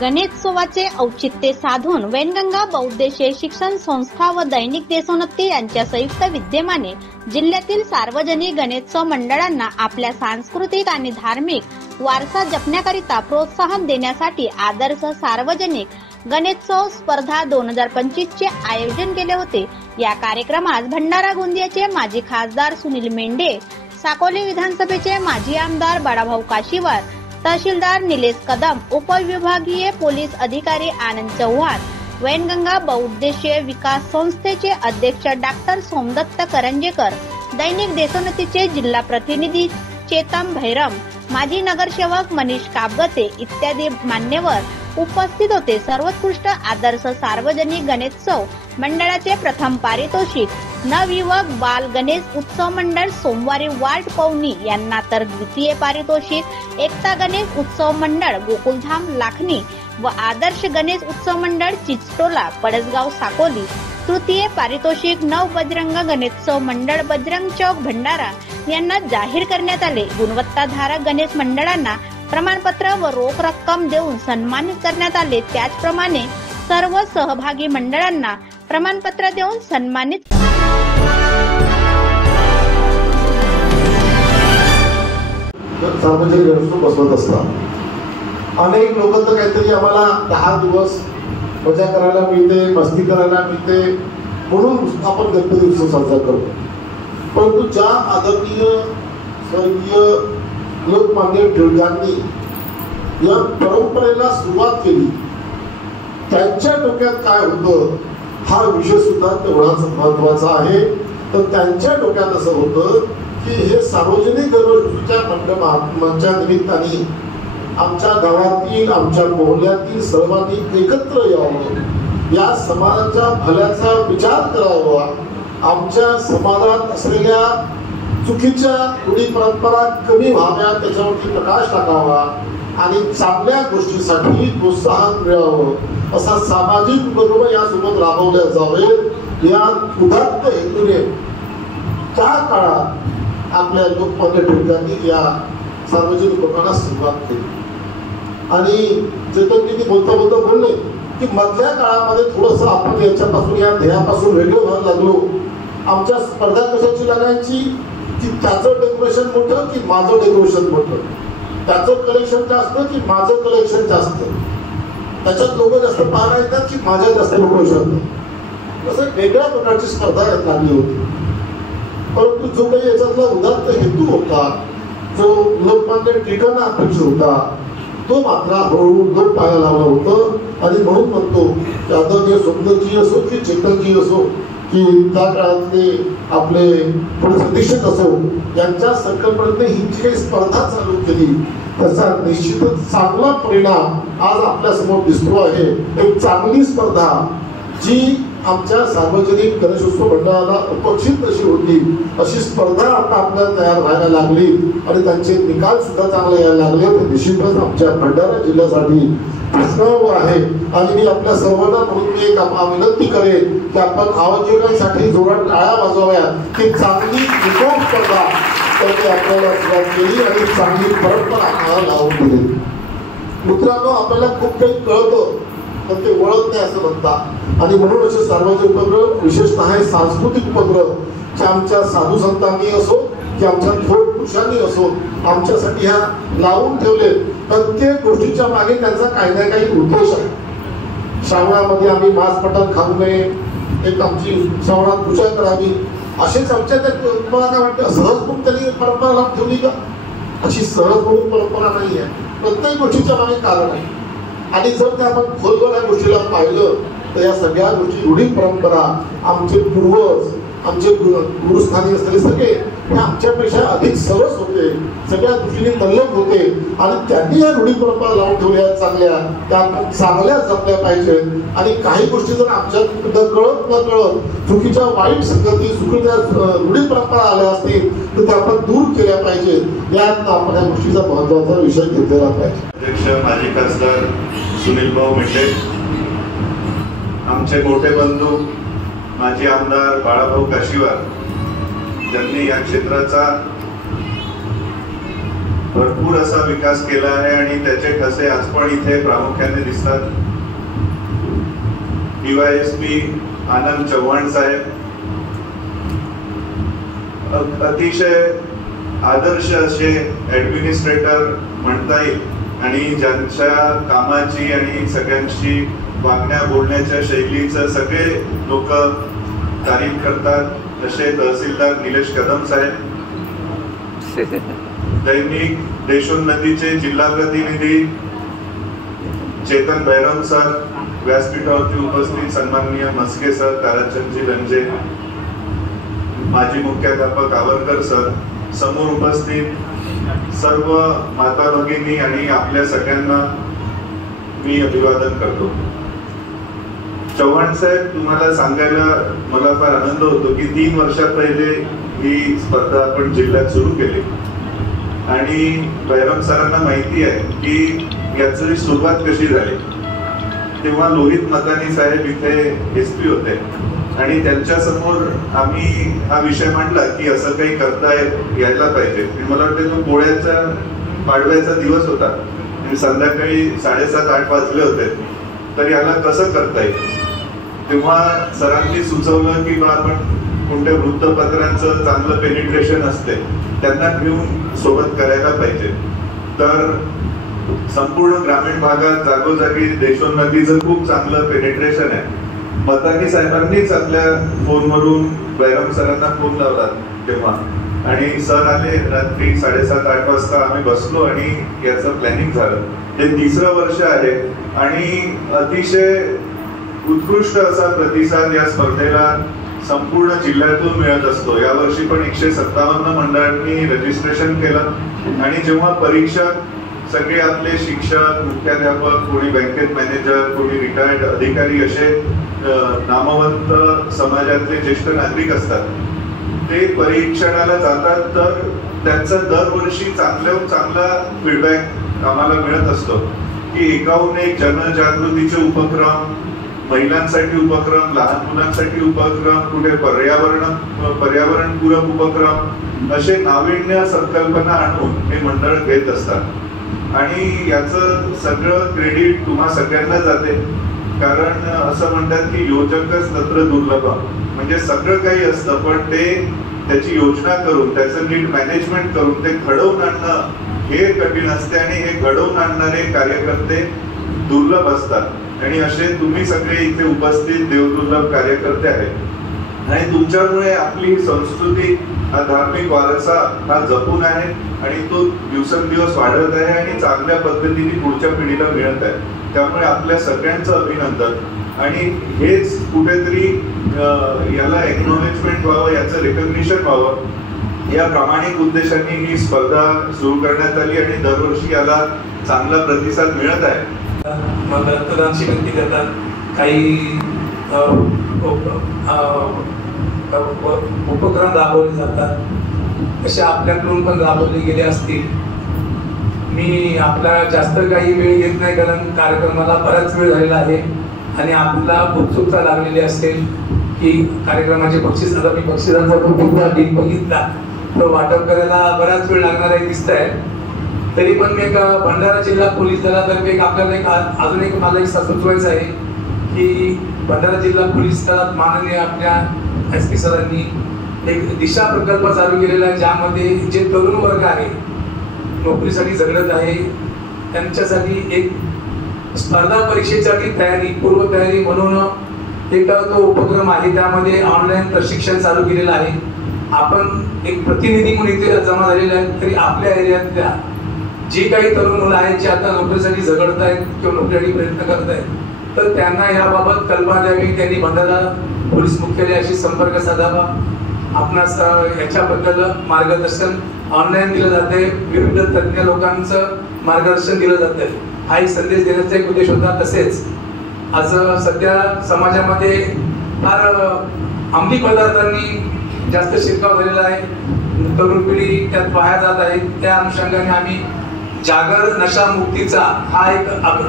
गणेशोत्सवाचे औचित्य साधून वैनगंगा बहुउद्देशीय शिक्षण संस्था व दैनिक देशोन्नती यांच्या संयुक्त विद्यमाने जिल्ह्यातील सार्वजनिक गणेशोत्सव मंडळांना आपल्या सांस्कृतिक आणि धार्मिक वारसा जपण्याकरिता प्रोत्साहन देण्यासाठी आदर्श सार्वजनिक गणेशोत्सव स्पर्धा 2025 चे आयोजन केले होते। या कार्यक्रमात भंडारा गोंदियाचे माजी खासदार सुनील मेंढे, साकोली विधानसभेचे माजी आमदार बाळाभाऊ काशीवार, तहसीलदार निलेश कदम, उपविभागीय पोलीस अधिकारी आनंद चव्हाण, वैनगंगा बहुउद्देशीय विकास संस्थेचे अध्यक्ष डॉक्टर सोमदत्त करंजेकर, दैनिक देशोन्नतीचे जिल्हा प्रतिनिधी चेतन भैरम, माजी नगरसेवक मनीष कापगते इत्यादी मान्यवर उपस्थित होते। सर्वोत्कृष्ट आदर्श सार्वजनिक गणेशोत्सव मंडळाचे प्रथम पारितोषिक नवयुवक बाल गणेश उत्सव मंडळ सोमवारी वार्ड पवनी यांना, तर द्वितीय पारितोषिक एकता गणेश उत्सव मंडळ गोकुलधाम लाखनी व आदर्श गणेश उत्सव मंडळ चिचटोला पडसगाव साकोली, तृतीय पारितोषिक नव बजरंग गणेशोत्सव मंडळ बजरंग चौक भंडारा यांना जाहीर करण्यात आले। गुणवत्ताधारक गणेश मंडळांना प्रमाणपत्र व रोख रक्कम देऊन सन्मानित करण्यात आले। त्याचप्रमाणे सर्व सहभागी मंडळांना प्रमाणपत्र देऊन सन्मानित सार्वजनिक गणेशोत्सव बसवत असतात। अनेक लोक तर काहीतरी आम्हाला 10 दिवस मजा करायला मिळते, मस्ती करायला मिळते म्हणून आपण गणपती उत्सव साजरा करतो। परंतु ज्या आदरणीय स्वर्गीय लोकमान्य टिळकांनी या परंपरेला सुरुवात केली, त्यांच्या डोक्यात काय होतं हा विषय सुद्धा तेवढाच महत्वाचा आहे। तर त्यांच्या डोक्यात असं होतं की हे सार्वजनिक गणेशोत्सवाच्या मंडळाच्या निमित्ताने आमच्या गावातील, आमच्या मोहल्ल्यातील सर्वांनी एकत्र यावं, या समाजाच्या भल्याचा विचार करावा, आमच्या समाजात असलेल्या चुकीच्या रूढी परंपरा कमी व्हाव्या, त्याच्यावरती प्रकाश टाकावा आणि चांगल्या गोष्टीसाठी प्रोत्साहन मिळावं, असा सामाजिक उपक्रम यासोबत राबवल्या जावे। या उदात्त हेतूने त्या काळात आपल्या लोकमान्य टिळकांनी या सार्वजनिक उपक्रमाला सुरुवात केली। आणि चेतनजी बोलता बोलले की मधल्या काळामध्ये थोडंसं आपण याच्यापासून, या ध्येयापासून वेगळं व्हायला लागलो। आमच्या स्पर्धा कशाची लागायची की त्याचं डेकोरेशन मोठं की माझं डेकोरेशन मोठं, त्याचं कलेक्शन जास्त की माझं कलेक्शन जास्त, त्याच्यात लोक जास्त पाहणं येतात की माझ्या जास्त डेकोरेशन, असं वेगळ्या प्रकारची स्पर्धा लागली होती। परंतु जो काही याच्यातला उदात्त हेतू होता, जो लोकमान्य टिळकांना अपेक्षित होता, तो मात्र हळूहळू लोप पाहायला लागला होतं। आणि म्हणून म्हणतो की आदरणीय सोमदत्तजी असो की चेतनजी असो की त्या काळातले आपले पोलीस अधीक्षक असो, यांच्या संकल्पनेने ही जी काही स्पर्धा चालू केली त्याचा निश्चितच चांगला परिणाम आज आपल्या समोर दिसतो आहे। एक चांगली स्पर्धा जी आमच्या सार्वजनिक गणेशोत्सव मंडळाला अपेक्षित अशी होती, अशी स्पर्धा आता आपल्याला तयार व्हायला लागली आणि त्यांचे निकाल सुद्धा चांगले यायला लागले। तर निश्चितच आमच्या भंडारा जिल्ह्यासाठी प्रश्नावर आहे। आणि मी आपल्या सर्वांना म्हणून मी एक विनंती करेन की आपण आयोजकांसाठी जोरात टाळ्या वाजवाव्या की चांगली निकोप स्पर्धा त्यांनी आपल्याला सुरुवात केली आणि चांगली परंपरा आम्हाला लावून दिली। मित्रांनो, आपल्याला खूप काही कळतं पण ते वळत नाही असं म्हणतात। आणि म्हणून असे सार्वजनिक उपक्रम, विशेषतः सांस्कृतिक उपक्रम जे आमच्या साधू संतांनी असो की आमच्या थोर पुरुषांनी असो आमच्यासाठी ह्या लावून ठेवले, प्रत्येक गोष्टीच्या मागे त्यांचा काही ना काही उद्देश आहे। श्रावणामध्ये आम्ही मांस मटण खाऊ नये, एक आमची श्रावणात पूजा करावी, असेच आमच्या त्या तुम्हाला काय वाटतं सहज म्हणून त्यांनी परंपरा लावून ठेवली का? अशी सहज म्हणून परंपरा नाही आहे, प्रत्येक गोष्टीच्या मागे कारण आहे। आणि जर ते आपण खोलवर या गोष्टीला पाहिलं तर या सगळ्या गोष्टी, रूढी परंपरा, आमचे पूर्वज, आमचे गुरुस्थानी असलेले सगळे हे आमच्यापेक्षा अधिक सरस होते, सगळ्या दृष्टीने तल्लख होते आणि त्यांनी या रूढी परंपरा लावून ठेवल्या चांगल्या, त्या आपण चांगल्या जपल्या पाहिजेत। आणि काही गोष्टी जर आमच्यात कळत न कळत चुकीच्या वाईट संगती, चुकीच्या रूढी परंपरा आल्या असतील तर त्या आपण दूर केल्या पाहिजेत। यात आपण या गोष्टीचा महत्वाचा विषय घेतलेला पाहिजे। अध्यक्ष माजी खासदार सुनील भाऊ मेंढे, आमचे मोठे बंधू माजी आमदार बाळाभाऊ काशीवार, ज्यांनी या क्षेत्राचा भरपूर असा विकास केला आहे आणि त्याचे ठसे आज पण इथे प्रामुख्याने दिसतात. DYSP आनंद चव्हाण साहेब अतिशय आदर्श असे ऍडमिनिस्ट्रेटर म्हणता येईल आणि ज्यांच्या कामाची आणि सगळ्यांची वागण्या बोलण्याच्या शैलीचं सगळे लोक तारीफ करतात असे तहसीलदार निलेश कदम साहेब, दैनिक देशोन्नतीचे जिल्हा प्रतिनिधी चेतन भैरव सर, व्यासपीठावरती उपस्थित सन्माननीय मस्के सर, ताराचंदजी लंजे, माजी मुख्याध्यापक आवरकर सर, समोर उपस्थित सर्व माता भगिनी आणि आपल्या सगळ्यांना मी अभिवादन करतो. चव्हाण साहेब, तुम्हाला सांगायला मला फार आनंद होतो की 3 वर्षा पहिले ही स्पर्धा आपण जिल्ह्यात सुरू केली आणि भैरव सरांना माहिती आहे की याची सुरुवात कशी झाली. तेव्हा लोहित मतानी साहेब इथे SP होते आणि त्यांच्या समोर आम्ही हा विषय मांडला की असं काही करता यायला पाहिजे. मला वाटतं तो पोळ्याचा पाडव्याचा दिवस होता, संध्याकाळी 7:30-8 वाजले होते, तर याला कसं करता येईल. तेव्हा सरांनी सुचवलं की बा आपण कोणत्या वृत्तपत्रांचं चांगलं पेनिट्रेशन असते त्यांना घेऊन सोबत करायला पाहिजे. तर संपूर्ण ग्रामीण भागात जागोजागी देशोन्नतीचं खूप चांगलं पेनिट्रेशन आहे. मतानी साहेबांनीच आपल्या फोनवरून बैराम सरांना फोन लावला तेव्हा आणि सर आले. रात्री 7:30-8 वाजता आम्ही बसलो आणि याचं प्लॅनिंग झालं. हे 3रं वर्ष आहे आणि अतिशय उत्कृष्ट असा प्रतिसाद या स्पर्धेला संपूर्ण जिल्ह्यातून मिळत असतो. यावर्षी पण 157 मंडळांनी रजिस्ट्रेशन केलं आणि जेव्हा परीक्षक सगळे आपले शिक्षक, मुख्याध्यापक, कोणी बँकेत मॅनेजर, कोणी रिटायर्ड अधिकारी असे नामवंत समाजातले ज्येष्ठ नागरिक असतात, ते परीक्षणाला जातात तर त्यांचा दरवर्षी चांगला फीडबॅक आम्हाला मिळत असतो की एकाहून एक जनजागृतीचे उपक्रम, महिलांसाठी उपक्रम, लहान मुलांसाठी उपक्रम, कुठे पर्यावरणपूरक उपक्रम असे नाविन्य संकल्पना आणून हे मंडळ घेत असतात आणि याचं सगळं क्रेडिट तुम्हा सगळ्यांना जाते. कारण असं म्हणतात की योजकच तत्र दुर्लभ, म्हणजे सगळं काही असतं पण ते त्याची योजना करून त्याचं नीट मॅनेजमेंट करून ते घडवून आणणं हे कठीण असते आणि हे घडवून आणणारे कार्यकर्ते दुर्लभ असतात आणि असे तुम्ही सगळे इथे उपस्थित देवदुर्लभ कार्यकर्ते आहेत आणि तुमच्यामुळे आपली संस्कृती, हा धार्मिक वारसा हा जपून आहे आणि तो दिवसेंदिवस वाढत आहे आणि चांगल्या पद्धतीने पुढच्या पिढीला मिळत आहे. त्यामुळे आपल्या सगळ्यांचं अभिनंदन आणि हेच कुठेतरी याला एक्नॉलेजमेंट व्हावं, याचं रिकग्निशन व्हावं या प्रामाणिक उद्देशाने ही स्पर्धा सुरू करण्यात आली आणि दरवर्षी याला चांगला प्रतिसाद मिळत आहे. मग रक्तदानची विनंती करतात. काही उपक्रम राबवले जातात, असे आपल्याकडून पण राबवले गेले असतील. मी आपला जास्त काही वेळ घेत नाही कारण कार्यक्रमाला बराच वेळ झालेला आहे आणि आपला उत्सुकता लागलेली असेल की कार्यक्रमाचे बक्षीस, आता मी बक्षिसांचा तो बघितला तो वाटप करायला बराच वेळ लागणार आहे दिसत आहे. तरी पण मी भंडारा जिल्हा पोलीस दलातर्फे आपल्याला अजून एक मला सुचवायचं आहे की भंडारा जिल्हा पोलीस दलात माननीय आपल्या SP सरांनी एक दिशा प्रकल्प चालू केलेला आहे, ज्यामध्ये जे तरुण वर्ग आहे नोकरीसाठी झगडत आहे त्यांच्यासाठी एक स्पर्धा परीक्षेसाठी तयारी, पूर्वतयारी म्हणून एक तो उपक्रम आहे. त्यामध्ये ऑनलाईन प्रशिक्षण चालू केलेलं आहे. आपण एक प्रतिनिधी म्हणून इथे जमा झालेले आहेत, तरी आपल्या एरियातल्या जी काही तरुण मुलं आहेत जे आता नोकरीसाठी झगडत आहेत किंवा नोकरीसाठी प्रयत्न करत आहेत तर त्यांना याबाबत कल्पना द्यावी. त्यांनी भंडारा पोलीस मुख्यालयाशी संपर्क साधावा. आपणास याच्याबद्दल मार्गदर्शन ऑनलाईन दिलं जाते, विविध तज्ञ लोकांचं मार्गदर्शन दिलं जातं. हा एक संदेश देण्याचा एक उद्देश होता. तसेच आज सध्या समाजामध्ये फार अंमली पदार्थांनी जास्त शिरकाव झालेला आहे, तरुण पिढी त्यात वाया जात आहे. त्या अनुषंगाने आम्ही जागर नशा मुक्तीचा हा एक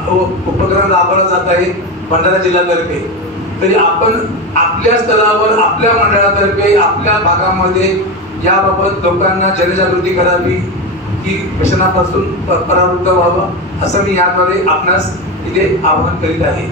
उपक्रम राबवला जात आहे भंडारा जिल्ह्यातर्फे. तरी आपण आपल्या स्तरावर, आपल्या मंडळातर्फे, आपल्या भागामध्ये याबाबत लोकांना जनजागृती करावी की की व्यसनापासून परावृत्त व्हावं असं मी याद्वारे आपणास इथे आवाहन करीत आहे.